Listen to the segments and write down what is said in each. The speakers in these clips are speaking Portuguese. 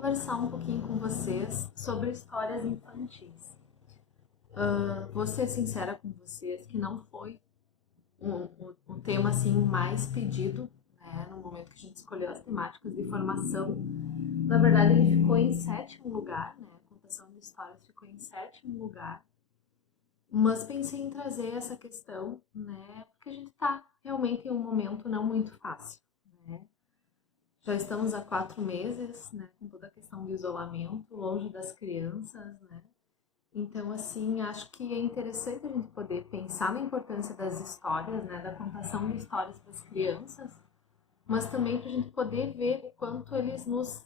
conversar um pouquinho com vocês sobre histórias infantis. Vou ser sincera com vocês que não foi o tema assim mais pedido, né, no momento que a gente escolheu as temáticas de formação. Na verdade, ele ficou em sétimo lugar, né? A contação de histórias ficou em sétimo lugar. Mas pensei em trazer essa questão, né? Porque a gente está realmente em um momento não muito fácil, né? Já estamos há 4 meses, né, com toda a questão do isolamento, longe das crianças, né? Então, assim, acho que é interessante a gente poder pensar na importância das histórias, né, da contação de histórias para as crianças, mas também para a gente poder ver o quanto eles nos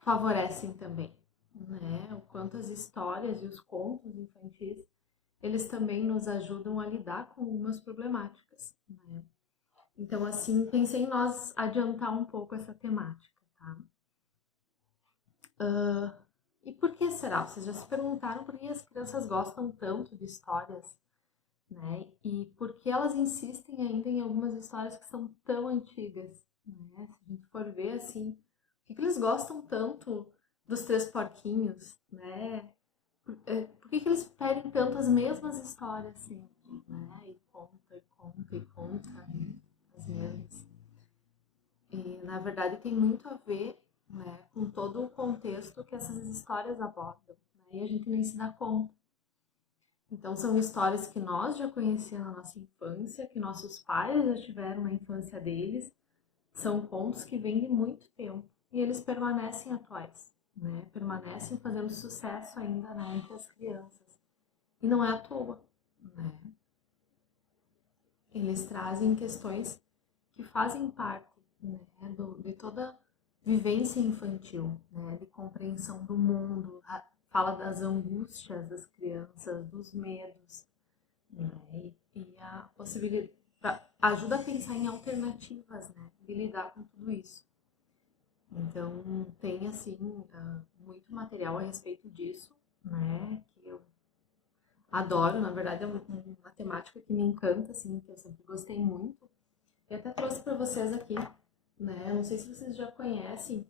favorecem também, né? O quanto as histórias e os contos infantis, eles também nos ajudam a lidar com algumas problemáticas, né? Então, assim, pensei em nós adiantar um pouco essa temática, tá? E por que será? Vocês já se perguntaram por que as crianças gostam tanto de histórias, né? E por que elas insistem ainda em algumas histórias que são tão antigas, né? Se a gente for ver, assim, por que eles gostam tanto dos Três Porquinhos, né? Por que eles pedem tanto as mesmas histórias sempre, né? E conta, e conta, e conta, né? As mesmas. E, na verdade, tem muito a ver, né, com todo o contexto que essas histórias abordam, né, e a gente nem se dá conta. Então, são histórias que nós já conhecíamos na nossa infância, que nossos pais já tiveram na infância deles, são contos que vêm de muito tempo e eles permanecem atuais, né, permanecem fazendo sucesso ainda, né, entre as crianças. E não é à toa, né? Eles trazem questões que fazem parte, né, de toda vivência infantil, né, de compreensão do mundo, fala das angústias das crianças, dos medos, né, e a possibilidade, ajuda a pensar em alternativas, né, de lidar com tudo isso. Então, tem, assim, muito material a respeito disso, né, que eu adoro, na verdade é uma temática que me encanta, assim, que eu sempre gostei muito. E até trouxe para vocês aqui, né? Não sei se vocês já conhecem,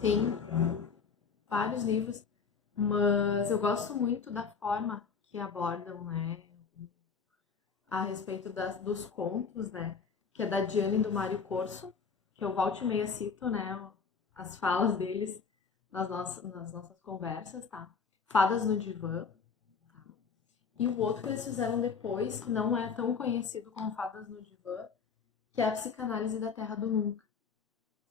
tem vários livros, mas eu gosto muito da forma que abordam, né, a respeito dos contos, né, que é da Diana e do Mário Corso, que eu volto e meia cito, né, as falas deles nas nossas conversas, tá? Fadas no Divã. E o outro que eles fizeram depois, que não é tão conhecido como Fadas no Divã, que é a Psicanálise da Terra do Nunca.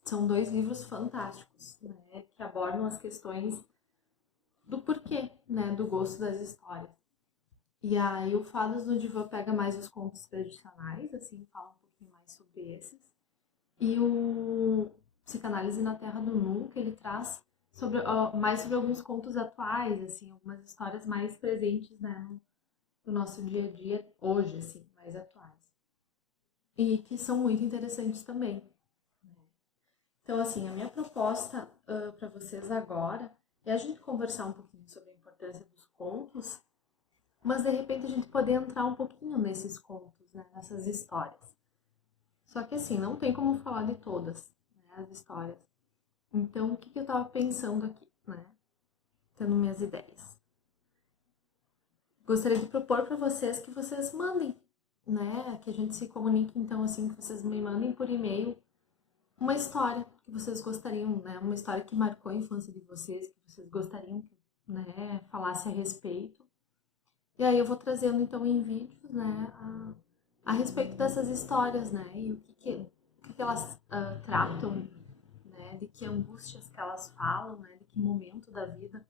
São 2 livros fantásticos, né, que abordam as questões do porquê, né, do gosto das histórias. E aí o Fadas no Divã pega mais os contos tradicionais, assim, fala um pouquinho mais sobre esses. E o Psicanálise na Terra do Nunca, ele traz mais sobre alguns contos atuais, assim, algumas histórias mais presentes, né, no nosso dia a dia hoje, assim, mais atuais. E que são muito interessantes também. Então, assim, a minha proposta para vocês agora é a gente conversar um pouquinho sobre a importância dos contos, mas de repente a gente poder entrar um pouquinho nesses contos, né, nessas histórias. Só que assim, não tem como falar de todas, né, as histórias. Então, o que eu estava pensando aqui, né, tendo minhas ideias. Gostaria de propor para vocês que vocês mandem, né, que a gente se comunique, então, assim, que vocês me mandem por e-mail uma história que vocês gostariam, né? Uma história que marcou a infância de vocês, que vocês gostariam que, né, falasse a respeito. E aí eu vou trazendo então em vídeos, né, a respeito dessas histórias, né? E o que elas tratam, né? De que angústias que elas falam, né? De que momento da vida.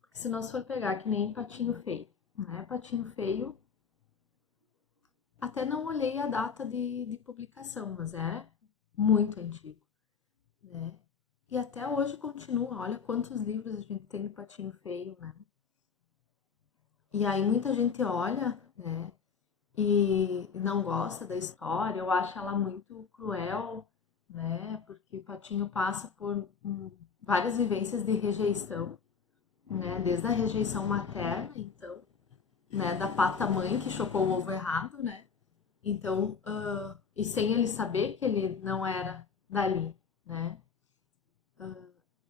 Porque se nós for pegar que nem Patinho Feio, né? Patinho Feio, até não olhei a data de publicação, mas é muito antigo, né? E até hoje continua. Olha quantos livros a gente tem de Patinho Feio, né? E aí muita gente olha, né? E não gosta da história, ou acha ela muito cruel, né? Porque o Patinho passa por várias vivências de rejeição, né? Desde a rejeição materna, então, né? Da pata mãe que chocou o ovo errado, né? Então, e sem ele saber que ele não era dali, né?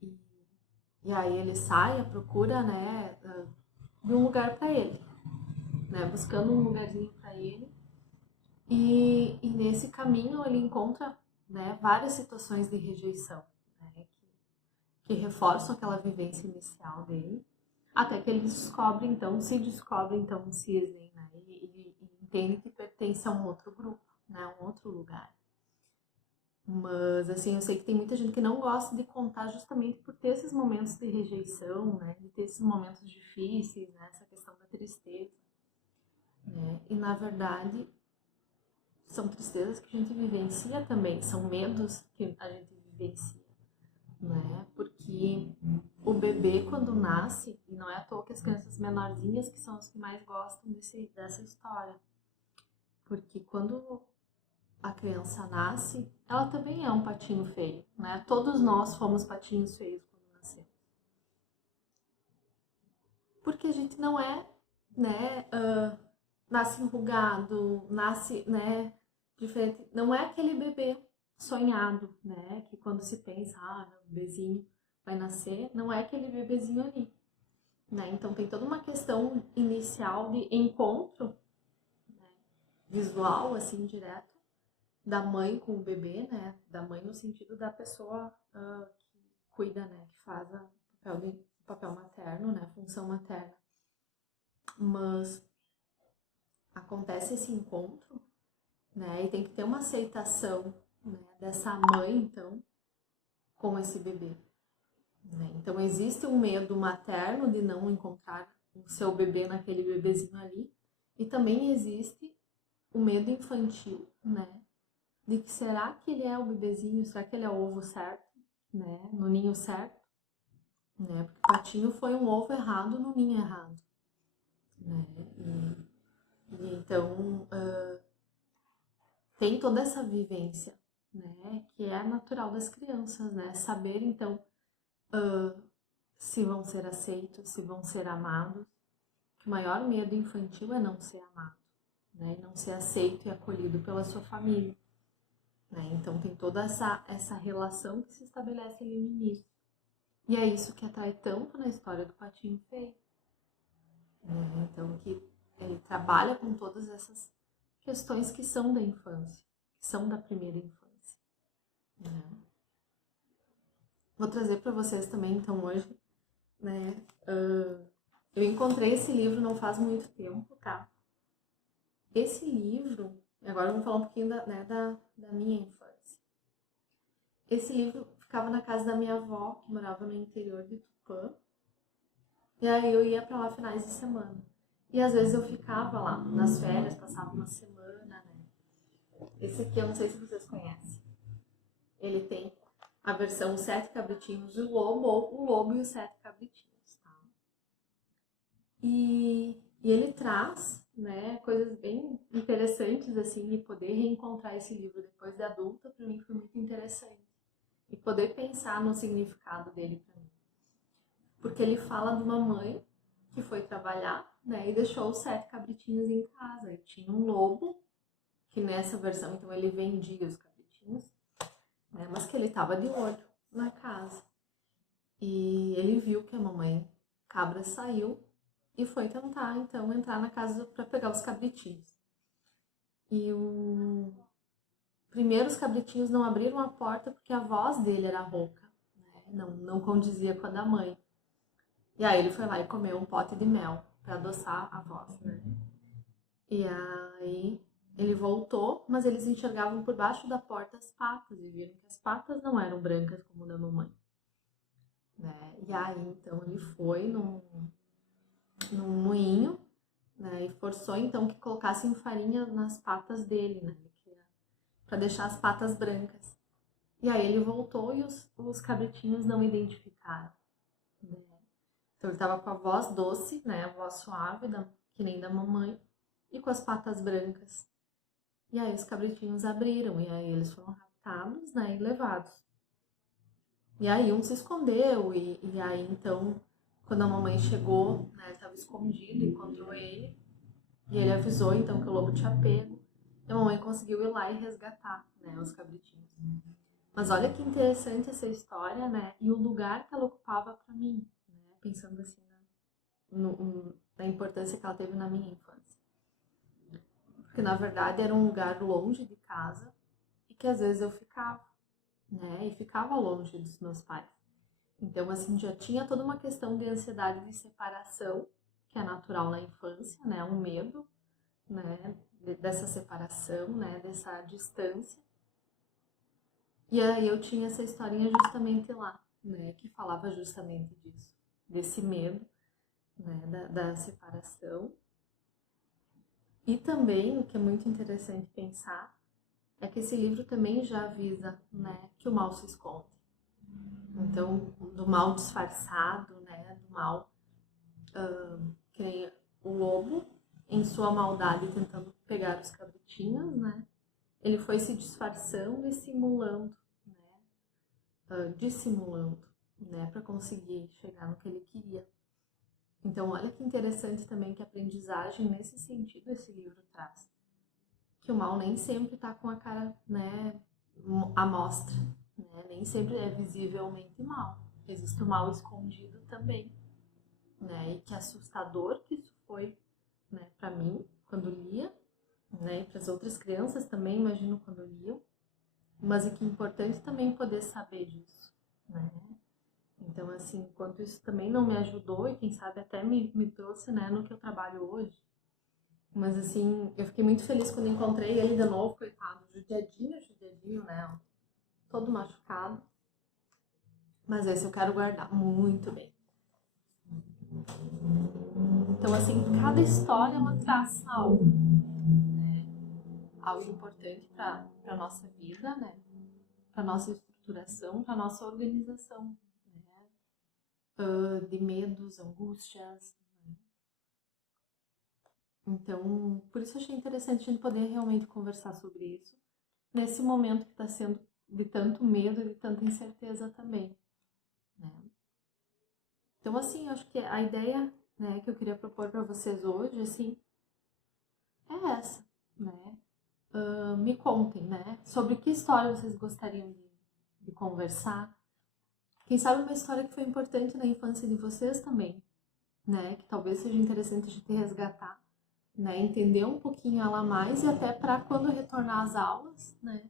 E, e aí ele sai à procura, né, de um lugar para ele, né? Buscando um lugarzinho para ele. E nesse caminho ele encontra, né, várias situações de rejeição, né, que reforçam aquela vivência inicial dele, até que ele se descobre então um cisne, né, e entende que pertence a um outro grupo, né, um outro lugar. Mas, assim, eu sei que tem muita gente que não gosta de contar justamente por ter esses momentos de rejeição, né, de ter esses momentos difíceis, né, essa questão da tristeza, né, e na verdade são tristezas que a gente vivencia também, são medos que a gente vivencia, né? Porque o bebê, quando nasce, e não é à toa que as crianças menorzinhas que são as que mais gostam dessa história, porque quando a criança nasce, ela também é um patinho feio, né? Todos nós fomos patinhos feios quando nascemos. Porque a gente não é, né, nasce enrugado, nasce, né, diferente. Não é aquele bebê sonhado, né, que quando se pensa, meu bebezinho vai nascer, não é aquele bebezinho ali, né? Então tem toda uma questão inicial de encontro, né, visual, assim, direto, da mãe com o bebê, né, da mãe no sentido da pessoa que cuida, né, que faz o papel materno, né, a função materna. Mas acontece esse encontro, né? E tem que ter uma aceitação, né, dessa mãe, então, com esse bebê. Né? Então, existe um medo materno de não encontrar o seu bebê naquele bebezinho ali. E também existe o medo infantil, né? De que será que ele é o bebezinho? Será que ele é o ovo certo? Né? No ninho certo? Né? Porque o patinho foi um ovo errado no ninho errado. Né? E então, tem toda essa vivência, né, que é natural das crianças, né, saber então se vão ser aceitos, se vão ser amados. Que o maior medo infantil é não ser amado, né, não ser aceito e acolhido pela sua família, né. Então tem toda essa relação que se estabelece ali no início. E é isso que atrai tanto na história do Patinho Feio, né? Então que ele trabalha com todas essas questões que são da infância, que são da primeira infância, né? Vou trazer para vocês também, então, hoje, né? Eu encontrei esse livro não faz muito tempo, tá? Esse livro, agora vamos falar um pouquinho da minha infância. Esse livro ficava na casa da minha avó, que morava no interior de Tupã. E aí eu ia para lá finais de semana. E às vezes eu ficava lá nas férias, passava uma semana, né? Esse aqui eu não sei se vocês conhecem. Ele tem a versão Sete Cabritinhos e o Lobo, ou o Lobo e os Sete Cabritinhos, tá? E ele traz, né, coisas bem interessantes, assim, e poder reencontrar esse livro depois de adulta, para mim foi muito interessante. E poder pensar no significado dele para mim. Porque ele fala de uma mãe que foi trabalhar, né, e deixou os 7 cabritinhos em casa. E tinha um lobo, que nessa versão, então, ele vendia os cabritinhos, né, mas que ele estava de olho na casa. E ele viu que a mamãe cabra saiu e foi tentar, então, entrar na casa para pegar os cabritinhos. E primeiro os cabritinhos não abriram a porta porque a voz dele era rouca, né? Não condizia com a da mãe. E aí ele foi lá e comeu um pote de mel para adoçar a voz, né? E aí ele voltou, mas eles enxergavam por baixo da porta as patas e viram que as patas não eram brancas como da mamãe, né? E aí então ele foi num moinho, né, e forçou então que colocassem farinha nas patas dele, né, para deixar as patas brancas. E aí ele voltou e os cabritinhos não identificaram, né? Então ele estava com a voz doce, né, a voz suave, que nem da mamãe, e com as patas brancas. E aí os cabritinhos abriram, e aí eles foram raptados, né, e levados. E aí um se escondeu, e aí então, quando a mamãe chegou, né, ele estava escondido, encontrou ele, e ele avisou então que o lobo tinha pego. E a mamãe conseguiu ir lá e resgatar, né, os cabritinhos. Mas olha que interessante essa história, né? E o lugar que ela ocupava para mim, né? Pensando assim na importância que ela teve na minha infância. Porque na verdade era um lugar longe de casa e que às vezes eu ficava, né? E ficava longe dos meus pais. Então, assim, já tinha toda uma questão de ansiedade de separação, que é natural na infância, né? Um medo, né? Dessa separação, né? Dessa distância. E aí eu tinha essa historinha justamente lá, né? Que falava justamente disso, desse medo, né? Da separação. E também, o que é muito interessante pensar, é que esse livro também já avisa, né? Que o mal se esconde. Então, do mal disfarçado, né? Do mal que nem o lobo, em sua maldade, tentando pegar os cabritinhos, né? Ele foi se disfarçando e simulando, né? Dissimulando, né? Para conseguir chegar no que ele queria. Então, olha que interessante também que aprendizagem nesse sentido esse livro traz. Que o mal nem sempre está com a cara, né? À mostra, né? Nem sempre é visivelmente mal. Existe o mal escondido também, né? E que assustador que isso foi, né, para mim quando lia, né, e para as outras crianças também, imagino quando liam, mas é que é importante também poder saber disso, né? Então, assim, enquanto isso também não me ajudou e quem sabe até me trouxe, né, no que eu trabalho hoje, mas assim, eu fiquei muito feliz quando encontrei ele de novo, coitado, judiadinho, né, todo machucado, mas esse eu quero guardar muito bem. Então, assim, cada história ela traz algo, né? Algo importante para a nossa vida, né? Para nossa estruturação, para nossa organização, né? De medos, angústias. Né? Então, por isso eu achei interessante a gente poder realmente conversar sobre isso nesse momento que está sendo de tanto medo e de tanta incerteza também, né? Então, assim, eu acho que a ideia, né, que eu queria propor para vocês hoje, assim, é essa, né? Me contem, né, sobre que história vocês gostariam de conversar. Quem sabe uma história que foi importante na infância de vocês também, né? Que talvez seja interessante a gente resgatar, né? Entender um pouquinho ela mais e até para quando retornar às aulas, né?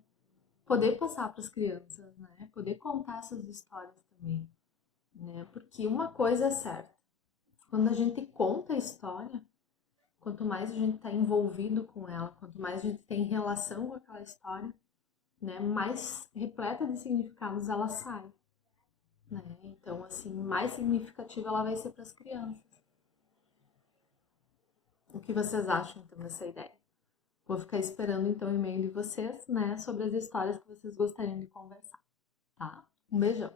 Poder passar para as crianças, né? Poder contar essas histórias também, né? Porque uma coisa é certa, quando a gente conta a história, quanto mais a gente está envolvido com ela, quanto mais a gente tem relação com aquela história, né? Mais repleta de significados ela sai. Né? Então, assim, mais significativa ela vai ser para as crianças. O que vocês acham, então, dessa ideia? Vou ficar esperando, então, o e-mail de vocês, né, sobre as histórias que vocês gostariam de conversar, tá? Um beijão!